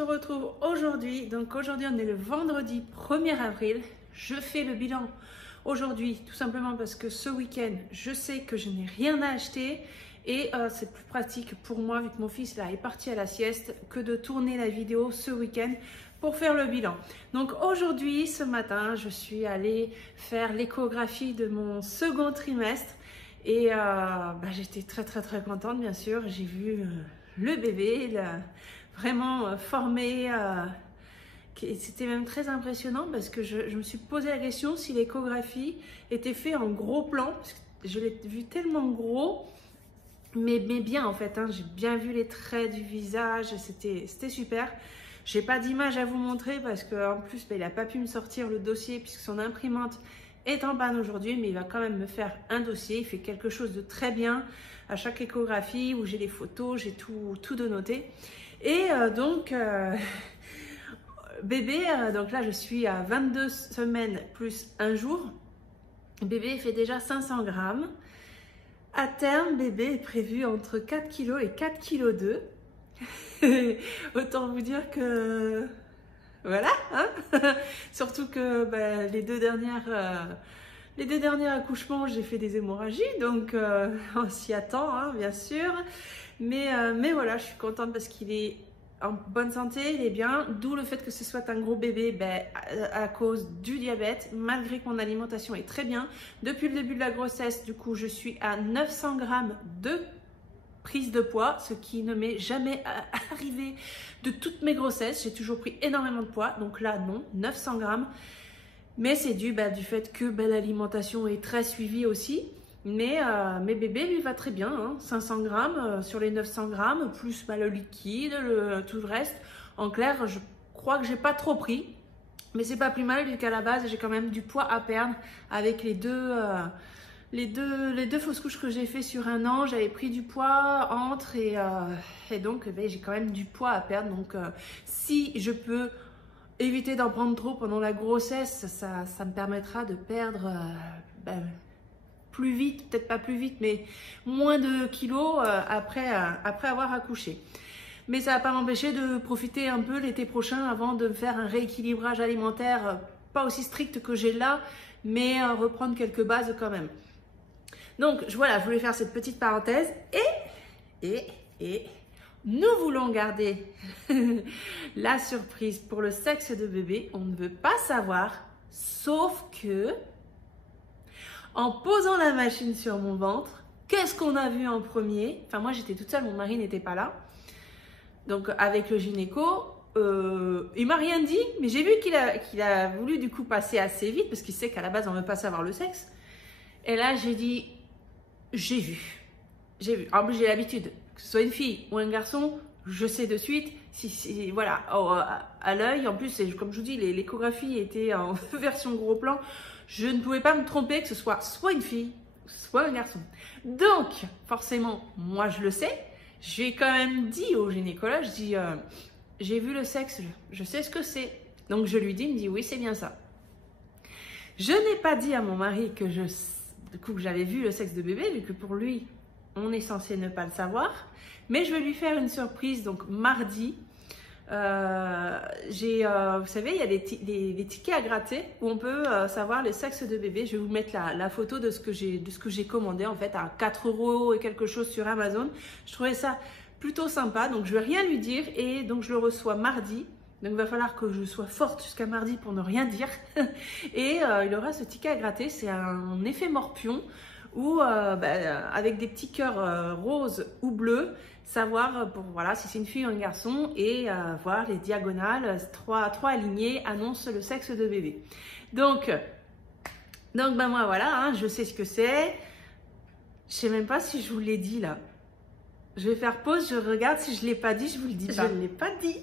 se retrouve aujourd'hui. Donc aujourd'hui, on est le vendredi 1er avril. Je fais le bilan aujourd'hui, tout simplement parce que ce week-end, je sais que je n'ai rien à acheter. Et c'est plus pratique pour moi, vu que mon fils là, est parti à la sieste, que de tourner la vidéo ce week-end pour faire le bilan. Donc aujourd'hui, ce matin, je suis allée faire l'échographie de mon second trimestre. Et j'étais très contente, bien sûr. J'ai vu le bébé vraiment formé. C'était même très impressionnant parce que je me suis posé la question si l'échographie était faite en gros plan. Parce que je l'ai vu tellement gros, mais bien en fait. J'ai bien vu les traits du visage, c'était super. J'ai pas d'image à vous montrer parce qu'en plus, il n'a pas pu me sortir le dossier puisque son imprimante est en panne aujourd'hui, mais il va quand même me faire un dossier. Il fait quelque chose de très bien à chaque échographie où j'ai les photos, j'ai tout de noté. Et bébé, donc là je suis à 22 semaines plus un jour. Bébé fait déjà 500 grammes. À terme, bébé est prévu entre 4 kg et 4 kg 2. Autant vous dire que voilà, hein. Surtout que les deux derniers accouchements, j'ai fait des hémorragies, donc on s'y attend, hein, bien sûr. Mais voilà, je suis contente parce qu'il est en bonne santé, il est bien. D'où le fait que ce soit un gros bébé à cause du diabète, malgré que mon alimentation est très bien. Depuis le début de la grossesse, du coup, je suis à 900 grammes de prise de poids, ce qui ne m'est jamais arrivé de toutes mes grossesses. J'ai toujours pris énormément de poids, donc là non, 900 grammes. Mais c'est dû du fait que l'alimentation est très suivie aussi. Mais bébé lui va très bien, hein. 500 grammes sur les 900 grammes, plus le liquide, tout le reste. En clair, je crois que j'ai pas trop pris, mais c'est pas plus mal vu qu'à la base j'ai quand même du poids à perdre avec les deux fausses couches que j'ai fait sur un an. J'avais pris du poids entre et donc j'ai quand même du poids à perdre. Donc si je peux éviter d'en prendre trop pendant la grossesse, ça me permettra de perdre plus vite, peut-être pas plus vite, mais moins de kilos après avoir accouché. Mais ça va pas m'empêcher de profiter un peu l'été prochain avant de faire un rééquilibrage alimentaire pas aussi strict que j'ai là, mais reprendre quelques bases quand même. Donc voilà, je voulais faire cette petite parenthèse et nous voulons garder la surprise pour le sexe de bébé. On ne veut pas savoir, sauf que en posant la machine sur mon ventre, qu'est-ce qu'on a vu en premier? Enfin, moi j'étais toute seule, mon mari n'était pas là. Donc avec le gynéco, il m'a rien dit, mais j'ai vu qu'il a voulu du coup passer assez vite parce qu'il sait qu'à la base on ne veut pas savoir le sexe. Et là j'ai dit, j'ai vu. En plus j'ai l'habitude, que ce soit une fille ou un garçon, je sais de suite. Voilà, à l'œil. En plus, comme je vous dis, l'échographie était en version gros plan. Je ne pouvais pas me tromper que ce soit une fille, soit un garçon. Donc, forcément, moi je le sais. J'ai quand même dit au gynécologue, je dis, j'ai vu le sexe, je sais ce que c'est. Donc je lui dis, il me dit, oui, c'est bien ça. Je n'ai pas dit à mon mari que j'avais vu le sexe de bébé, vu que pour lui, on est censé ne pas le savoir. Mais je vais lui faire une surprise, donc mardi. Vous savez, il y a des tickets à gratter où on peut savoir le sexe de bébé. Je vais vous mettre la photo de ce que j'ai commandé en fait à 4 € et quelque chose sur Amazon. Je trouvais ça plutôt sympa, donc je vais rien lui dire et donc je le reçois mardi. Donc il va falloir que je sois forte jusqu'à mardi pour ne rien dire. Et il aura ce ticket à gratter, c'est un effet morpion où avec des petits cœurs roses ou bleus, savoir voilà, si c'est une fille ou un garçon et voir les diagonales, trois alignés annoncent le sexe de bébé. Donc moi voilà, hein, je sais ce que c'est. Je sais même pas si je vous l'ai dit là. Je vais faire pause, je regarde, si je ne l'ai pas dit, je vous le dis pas. Je ne l'ai pas dit.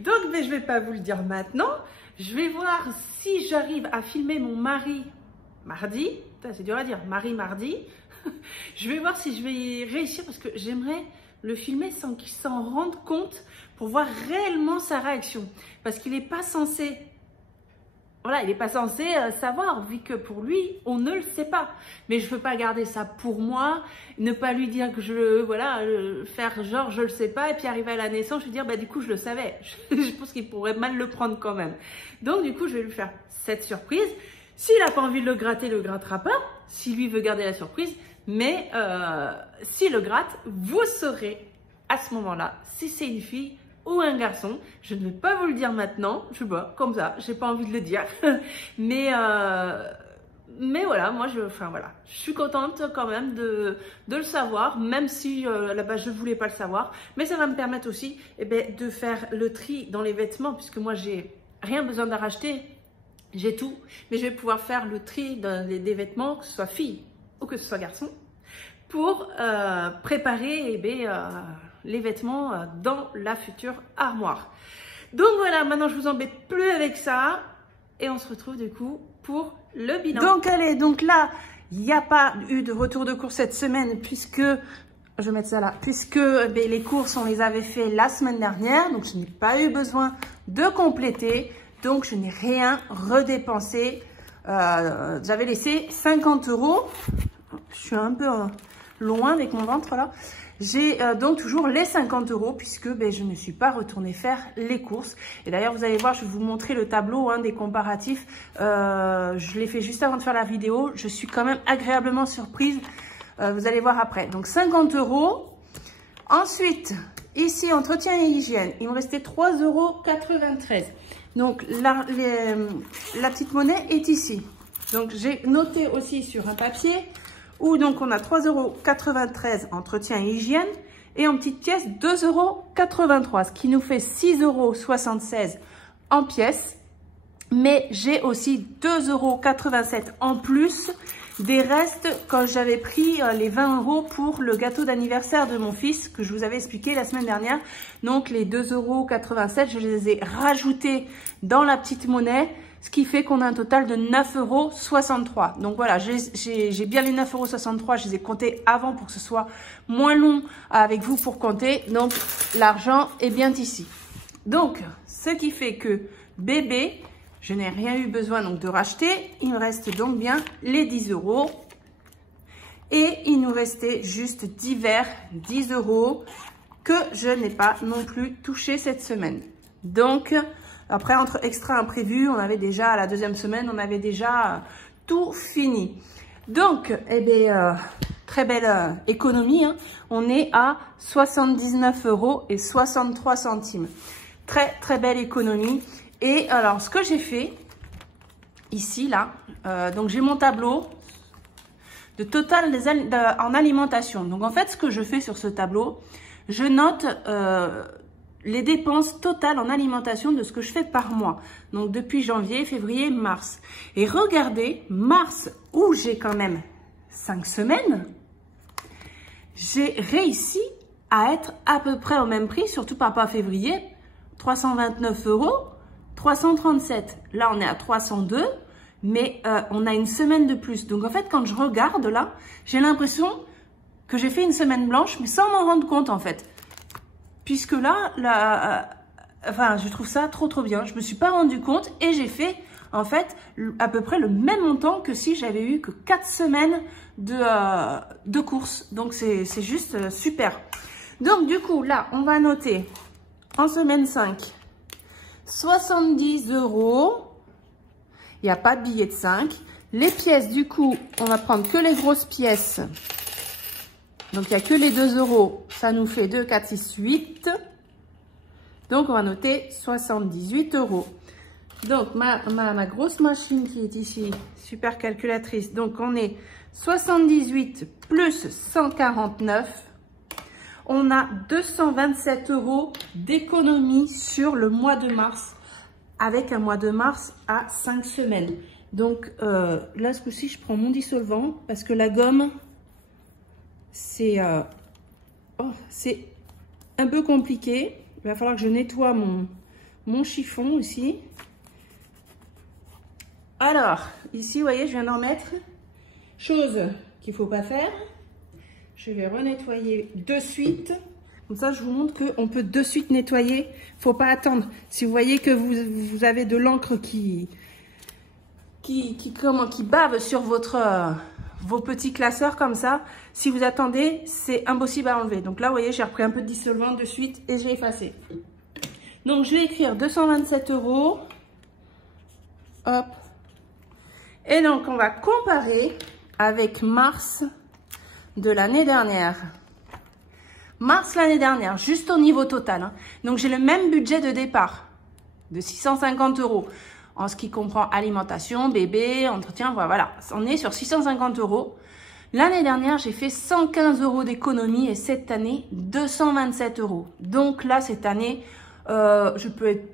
Donc je vais pas vous le dire maintenant. Je vais voir si j'arrive à filmer mon mari mardi. C'est dur à dire, mardi. Je vais voir si je vais réussir parce que j'aimerais le filmer sans qu'il s'en rende compte pour voir réellement sa réaction. Parce qu'il n'est pas censé voilà, il n'est pas censé savoir, vu que pour lui, on ne le sait pas. Mais je ne veux pas garder ça pour moi, ne pas lui dire que faire genre je le sais pas, et puis arriver à la naissance, je lui dire, bah du coup, je le savais. Je pense qu'il pourrait mal le prendre quand même. Donc du coup, je vais lui faire cette surprise. S'il n'a pas envie de le gratter, il ne le grattera pas. Si lui veut garder la surprise, mais s'il le gratte, vous saurez à ce moment-là si c'est une fille ou un garçon. Je ne vais pas vous le dire maintenant, je sais pas, comme ça, j'ai pas envie de le dire. mais voilà, moi je suis contente quand même de le savoir, même si là-bas je voulais pas le savoir. Mais ça va me permettre aussi de faire le tri dans les vêtements, puisque moi j'ai rien besoin de racheter, j'ai tout. Mais je vais pouvoir faire le tri des vêtements, que ce soit fille ou que ce soit garçon, pour préparer les vêtements dans la future armoire. Donc voilà, maintenant je vous embête plus avec ça et on se retrouve du coup pour le bilan. Donc allez, donc là, il n'y a pas eu de retour de course cette semaine puisque, je vais mettre ça là, puisque les courses on les avait fait la semaine dernière, donc je n'ai pas eu besoin de compléter, donc je n'ai rien redépensé. J'avais laissé 50 €, je suis un peu loin avec mon ventre là. J'ai donc toujours les 50 € puisque je ne suis pas retournée faire les courses. Et d'ailleurs, vous allez voir, je vais vous montrer le tableau des comparatifs. Je l'ai fait juste avant de faire la vidéo. Je suis quand même agréablement surprise. Vous allez voir après. Donc 50 €. Ensuite, ici, entretien et hygiène. Il me restait 3,93 €. Donc la petite monnaie est ici. Donc j'ai noté aussi sur un papier où donc on a 3,93 € entretien et hygiène et en petite pièce 2,83 €, ce qui nous fait 6,76 € en pièces. Mais j'ai aussi 2,87 € en plus des restes quand j'avais pris les 20 € pour le gâteau d'anniversaire de mon fils que je vous avais expliqué la semaine dernière. Donc les 2,87 €, je les ai rajoutés dans la petite monnaie. Ce qui fait qu'on a un total de 9,63 €. Donc voilà, j'ai bien les 9,63 €. Je les ai comptés avant pour que ce soit moins long avec vous pour compter. Donc l'argent est bien ici. Donc ce qui fait que bébé, je n'ai rien eu besoin donc de racheter. Il me reste donc bien les 10 €. Et il nous restait juste divers 10 € que je n'ai pas non plus touché cette semaine. Donc après, entre extra imprévu, on avait déjà, à la deuxième semaine, on avait déjà tout fini. Donc, très belle économie. On est à 79,63 €. Très, très belle économie. Et alors, ce que j'ai fait, ici, là, donc j'ai mon tableau de total en alimentation. Donc, en fait, ce que je fais sur ce tableau, je note les dépenses totales en alimentation de ce que je fais par mois. Donc, depuis janvier, février, mars. Et regardez, mars, où j'ai quand même 5 semaines, j'ai réussi à être à peu près au même prix, surtout par rapport à février, 329 €, 337. Là, on est à 302, mais on a une semaine de plus. Donc, en fait, quand je regarde là, j'ai l'impression que j'ai fait une semaine blanche, mais sans m'en rendre compte, en fait. Puisque là, je trouve ça trop bien. Je me suis pas rendu compte et j'ai fait en fait à peu près le même montant que si j'avais eu que 4 semaines de courses. Donc c'est juste super. Donc du coup là, on va noter en semaine 5, 70 €. Il n'y a pas de billet de 5. Les pièces du coup, on va prendre que les grosses pièces. Donc, il n'y a que les 2 €. Ça nous fait 2, 4, 6, 8. Donc, on va noter 78 €. Donc, ma grosse machine qui est ici, super calculatrice. Donc, on est 78 plus 149. On a 227 € d'économie sur le mois de mars, avec un mois de mars à 5 semaines. Donc, là, ce coup-ci, je prends mon dissolvant parce que la gomme... c'est un peu compliqué. Il va falloir que je nettoie mon chiffon ici. Alors, ici, vous voyez, je viens d'en mettre. Chose qu'il ne faut pas faire. Je vais renettoyer de suite. Comme ça, je vous montre qu'on peut de suite nettoyer. Il ne faut pas attendre. Si vous voyez que vous avez de l'encre qui qui bavent sur vos petits classeurs comme ça. Si vous attendez, c'est impossible à enlever. Donc là, vous voyez, j'ai repris un peu de dissolvant de suite et j'ai effacé. Donc, je vais écrire 227 €. Hop. Et donc, on va comparer avec mars de l'année dernière. Mars l'année dernière, juste au niveau total. Hein. Donc, j'ai le même budget de départ de 650 € en ce qui comprend alimentation, bébé, entretien, voilà. On est sur 650 €. L'année dernière, j'ai fait 115 € d'économie et cette année, 227 €. Donc là, cette année, je peux être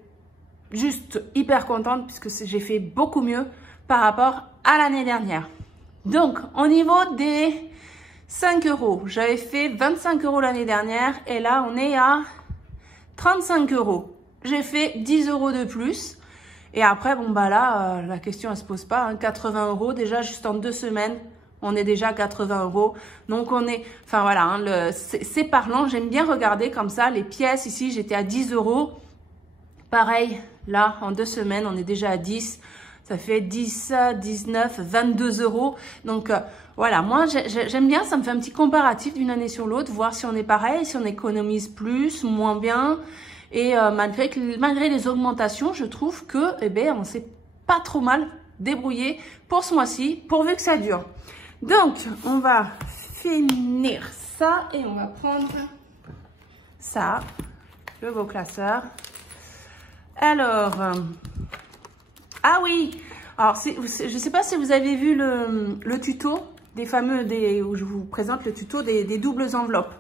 juste hyper contente puisque j'ai fait beaucoup mieux par rapport à l'année dernière. Donc, au niveau des 5 €, j'avais fait 25 € l'année dernière et là, on est à 35 €. J'ai fait 10 € de plus. Et après, bon, bah là, la question, elle se pose pas. Hein, 80 € déjà, juste en 2 semaines, on est déjà à 80 €. Donc, on est, enfin voilà, hein, c'est parlant. J'aime bien regarder comme ça les pièces. Ici, j'étais à 10 €. Pareil, là, en 2 semaines, on est déjà à 10. Ça fait 10, 19, 22 €. Donc, voilà, moi, j'aime bien. Ça me fait un petit comparatif d'une année sur l'autre, voir si on est pareil, si on économise plus, moins bien. Et malgré les augmentations, je trouve que, eh ben, on s'est pas trop mal débrouillé pour ce mois-ci, pourvu que ça dure. Donc, on va finir ça et on va prendre ça, le beau classeur. Alors, ah oui, alors je sais pas si vous avez vu le tuto où je vous présente le tuto des doubles enveloppes.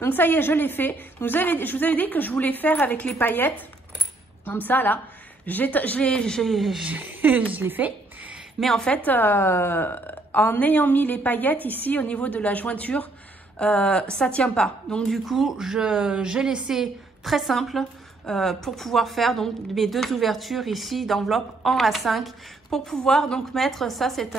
Donc ça y est, je l'ai fait. Je vous avais dit que je voulais faire avec les paillettes. Comme ça, là. Je l'ai fait. Mais en fait, en ayant mis les paillettes ici, au niveau de la jointure, ça tient pas. Donc du coup, j'ai laissé très simple pour pouvoir faire donc mes 2 ouvertures ici d'enveloppe en A5. Pour pouvoir donc mettre ça, c'est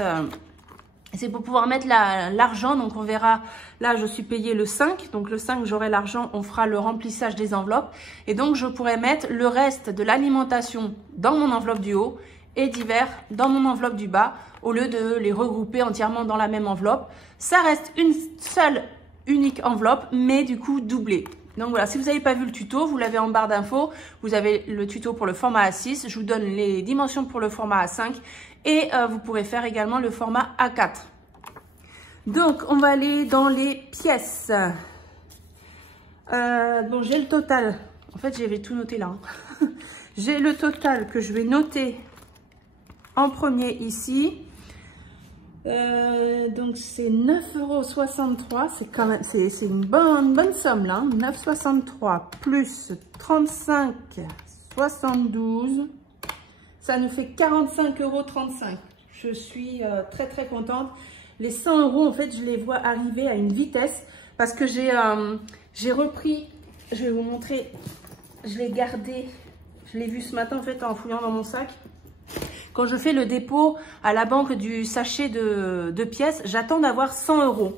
pour pouvoir mettre l'argent. Donc, on verra, là, je suis payée le 5. Donc, le 5, j'aurai l'argent. On fera le remplissage des enveloppes. Et donc, je pourrai mettre le reste de l'alimentation dans mon enveloppe du haut et divers dans mon enveloppe du bas au lieu de les regrouper entièrement dans la même enveloppe. Ça reste une seule, unique enveloppe, mais du coup, doublée. Donc, voilà, si vous n'avez pas vu le tuto, vous l'avez en barre d'infos. Vous avez le tuto pour le format A6. Je vous donne les dimensions pour le format A5. Et vous pourrez faire également le format A4. Donc, on va aller dans les pièces. Bon, j'ai le total. En fait, j'avais tout noté là. Hein. J'ai le total que je vais noter en premier ici. Donc, c'est 9,63 €. C'est quand même, c'est une bonne somme là. 9,63 plus 35,72. Ça nous fait 45,35 €. Je suis très très contente. Les 100 €, en fait, je les vois arriver à une vitesse parce que j'ai repris, je vais vous montrer, je l'ai gardé, je l'ai vu ce matin en fait en fouillant dans mon sac. Quand je fais le dépôt à la banque du sachet de pièces, j'attends d'avoir 100 €.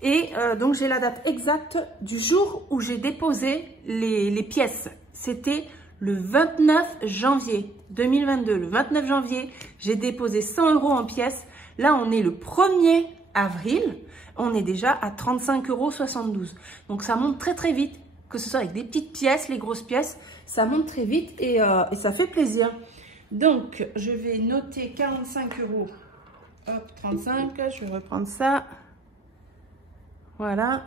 Et donc, j'ai la date exacte du jour où j'ai déposé les pièces. C'était le 29 janvier 2022. Le 29 janvier, j'ai déposé 100 € en pièces. Là, on est le 1er avril. On est déjà à 35,72 €. Donc, ça monte très, très vite. Que ce soit avec des petites pièces, les grosses pièces, ça monte très vite et ça fait plaisir. Donc, je vais noter 45 €. Hop, 35. Je vais reprendre ça. Voilà.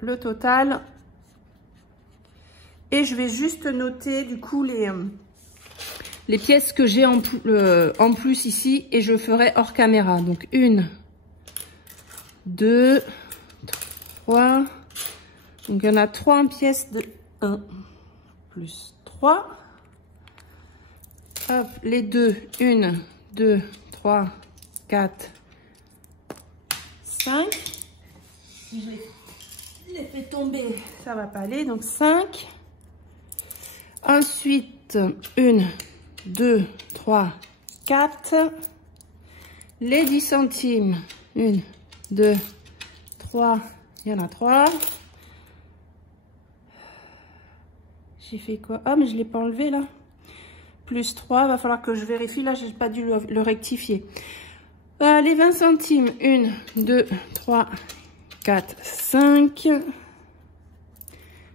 Le total. Et je vais juste noter du coup les pièces que j'ai en plus ici et je ferai hors caméra. Donc 1, 2, 3. Donc il y en a 3 en pièces de 1 plus 3. Hop, les deux. 1, 2, 3, 4, 5. Si je les fais tomber, ça va pas aller. Donc 5. Ensuite, 1, 2, 3, 4. Les 10 centimes. 1, 2, 3. Il y en a 3. J'ai fait quoi? Ah, mais je ne l'ai pas enlevé là. plus 3. Va falloir que je vérifie. Là, j'ai pas dû le rectifier. Les 20 centimes. 1, 2, 3, 4, 5. Il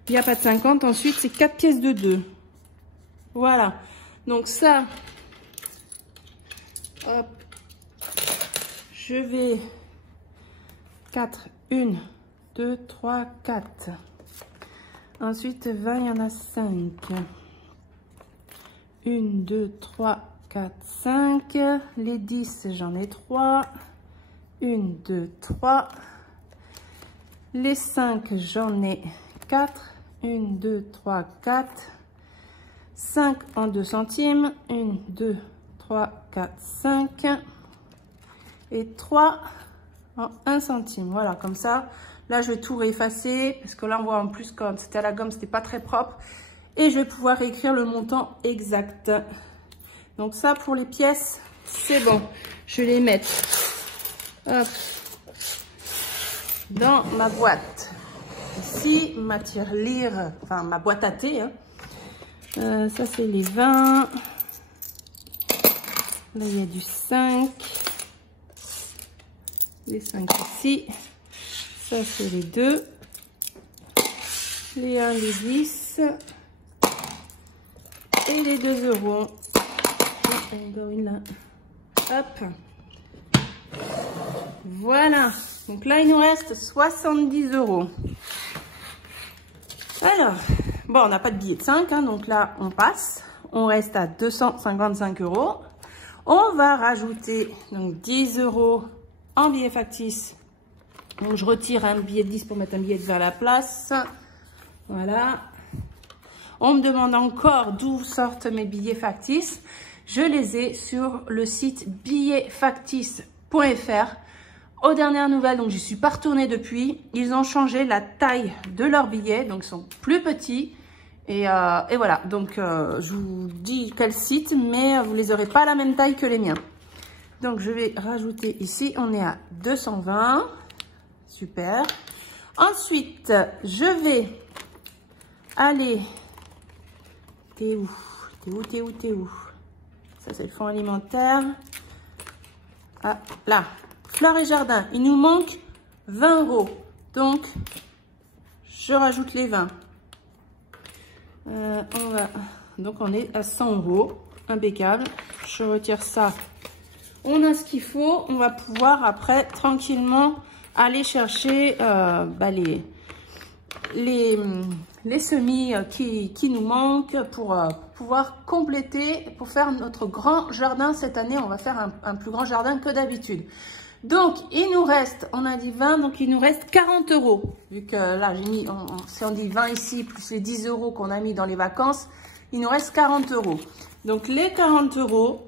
n'y a pas de 50. Ensuite, c'est 4 pièces de 2. Voilà. Donc ça, hop, je vais 4, 1, 2, 3, 4. Ensuite, 20, il y en a 5. 1, 2, 3, 4, 5. Les 10, j'en ai 3. 1, 2, 3. Les 5, j'en ai 4. 1, 2, 3, 4. 5 en 2 centimes. 1, 2, 3, 4, 5. Et 3 en 1 centime. Voilà, comme ça. Là, je vais tout réeffacer. Parce que là, on voit en plus, quand c'était à la gomme, c'était pas très propre. Et je vais pouvoir écrire le montant exact. Donc ça, pour les pièces, c'est bon. Je vais les mettre hop, dans ma boîte. Ici, ma tirelire, enfin ma boîte à thé. Hein. Ça, c'est les 20. Là, il y a du 5. Les 5 ici. Ça, c'est les 2. Les 1, les 10. Et les 2 euros. Encore une là. Hop. Voilà. Donc là, il nous reste 70 euros. Alors, bon, on n'a pas de billet de 5, hein, donc là, on passe. On reste à 255 euros. On va rajouter donc 10 euros en billet factice. Donc, je retire un billet de 10 pour mettre un billet de 20 à la place. Voilà. On me demande encore d'où sortent mes billets factices. Je les ai sur le site billetfactice.fr. Aux dernières nouvelles, donc je suis pas retournée depuis. Ils ont changé la taille de leurs billets, donc ils sont plus petits. Et voilà, donc je vous dis quel site, mais vous les aurez pas à la même taille que les miens. Donc je vais rajouter ici, on est à 220. Super. Ensuite, je vais aller... T'es où? T'es où? T'es où? T'es où? Ça, c'est le fonds alimentaire. Ah, là. Fleurs et jardin. Il nous manque 20 euros. Donc, je rajoute les 20. Donc, on est à 100 euros. Impeccable. Je retire ça. On a ce qu'il faut. On va pouvoir, après, tranquillement, aller chercher les semis qui nous manquent pour pouvoir compléter, pour faire notre grand jardin cette année. On va faire un plus grand jardin que d'habitude. Donc, il nous reste, on a dit 20, donc il nous reste 40 euros. Vu que là, j'ai mis, si on dit 20 ici, plus les 10 euros qu'on a mis dans les vacances, il nous reste 40 euros. Donc, les 40 euros,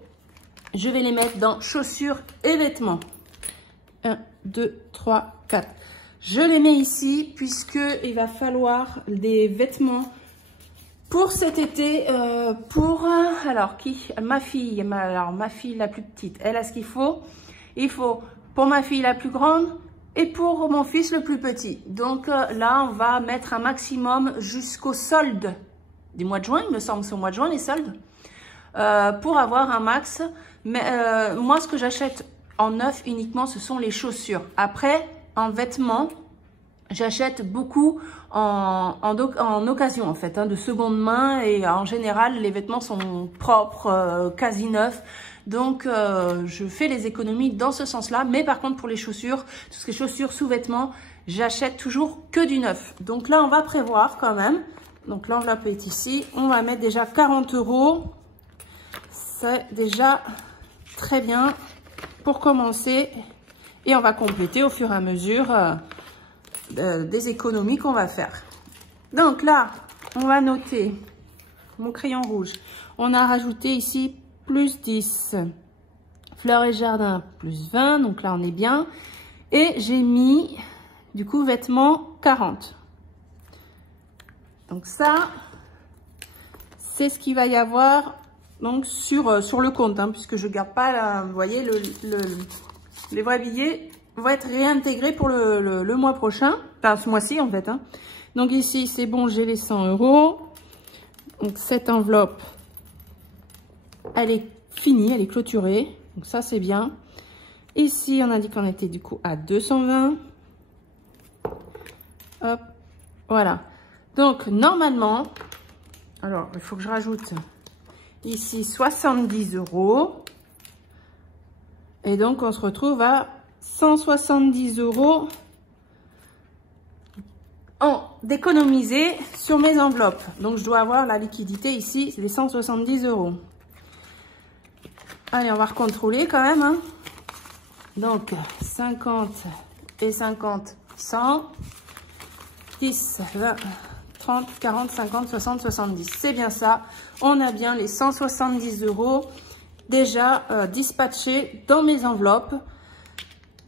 je vais les mettre dans chaussures et vêtements. 1, 2, 3, 4. Je les mets ici puisque il va falloir des vêtements pour cet été. Alors ma fille la plus petite, elle a ce qu'il faut. Il faut pour ma fille la plus grande et pour mon fils le plus petit. Donc là, on va mettre un maximum jusqu'au solde du mois de juin. Il me semble que c'est au mois de juin les soldes pour avoir un max. Mais moi, ce que j'achète en neuf uniquement, ce sont les chaussures. Après, en vêtements, j'achète beaucoup en occasion en fait, hein, de seconde main, et en général les vêtements sont propres, quasi neufs. Donc je fais les économies dans ce sens-là. Mais par contre pour les chaussures, tout ce qui est chaussures, sous-vêtements, j'achète toujours que du neuf. Donc là on va prévoir quand même. Donc l'enveloppe est ici. On va mettre déjà 40 euros. C'est déjà très bien pour commencer. Et on va compléter au fur et à mesure des économies qu'on va faire. Donc là, on va noter mon crayon rouge. On a rajouté ici plus 10. Fleurs et jardin, plus 20. Donc là, on est bien. Et j'ai mis, du coup, vêtements 40. Donc ça, c'est ce qu'il va y avoir donc sur le compte, hein, puisque je garde pas, là, vous voyez, les vrais billets vont être réintégrés pour le mois prochain, enfin ce mois-ci en fait. Hein. Donc ici, c'est bon, j'ai les 100 euros. Donc cette enveloppe elle est finie, elle est clôturée. Donc ça, c'est bien. Ici, on a dit qu'on était du coup à 220. Hop, voilà. Donc, normalement, alors, il faut que je rajoute ici 70 €. Et donc, on se retrouve à 170 € d'économiser sur mes enveloppes. Donc, je dois avoir la liquidité ici, c'est les 170 €. Allez, on va recontrôler quand même. Hein. Donc, 50 et 50, 100. 10, 20, 30, 40, 50, 60, 70. C'est bien ça. On a bien les 170 € déjà dispatchés dans mes enveloppes.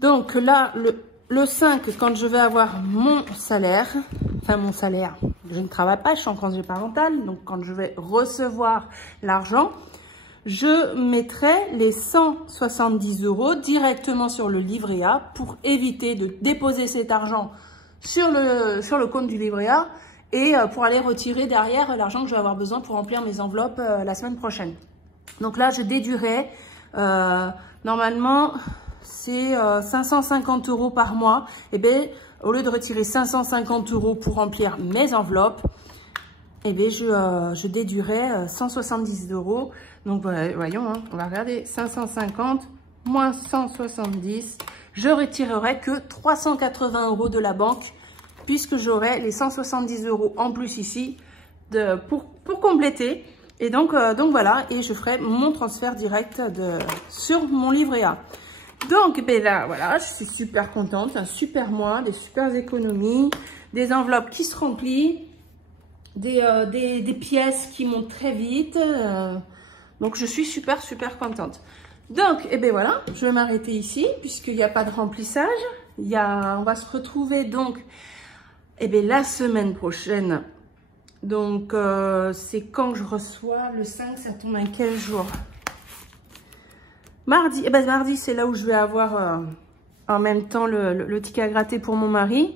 Donc là, le 5, quand je vais avoir mon salaire, enfin mon salaire, je ne travaille pas, je suis en congé parental, donc quand je vais recevoir l'argent, je mettrai les 170 € directement sur le livret A pour éviter de déposer cet argent sur le compte du livret A et pour aller retirer derrière l'argent que je vais avoir besoin pour remplir mes enveloppes la semaine prochaine. Donc là, je déduirai, normalement, c'est 550 € par mois. Et bien, au lieu de retirer 550 € pour remplir mes enveloppes, et bien, je déduirai 170 €. Donc, voyons, hein, on va regarder, 550 moins 170, je retirerai que 380 € de la banque, puisque j'aurai les 170 € en plus ici pour compléter. Et donc voilà, et je ferai mon transfert direct sur mon livret A. Donc ben là, voilà, je suis super contente, un super mois, des super économies, des enveloppes qui se remplissent, des pièces qui montent très vite. Donc je suis super contente. Donc, et ben voilà, je vais m'arrêter ici, puisqu'il n'y a pas de remplissage. On va se retrouver donc, et ben la semaine prochaine. Donc, c'est quand que je reçois le 5, ça tombe à quel jour? Mardi. Eh ben, mardi, c'est là où je vais avoir en même temps le ticket à gratter pour mon mari.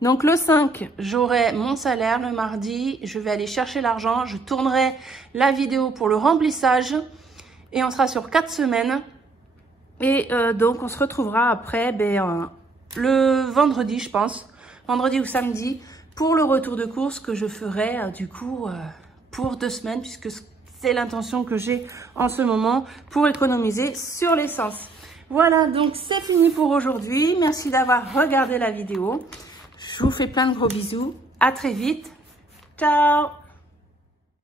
Donc, le 5, j'aurai mon salaire. Le mardi, je vais aller chercher l'argent. Je tournerai la vidéo pour le remplissage. Et on sera sur 4 semaines. Et donc, on se retrouvera après le vendredi, je pense. Vendredi ou samedi. Pour le retour de course que je ferai du coup pour 2 semaines, puisque c'est l'intention que j'ai en ce moment pour économiser sur l'essence. Voilà, donc c'est fini pour aujourd'hui. Merci d'avoir regardé la vidéo. Je vous fais plein de gros bisous. À très vite. Ciao!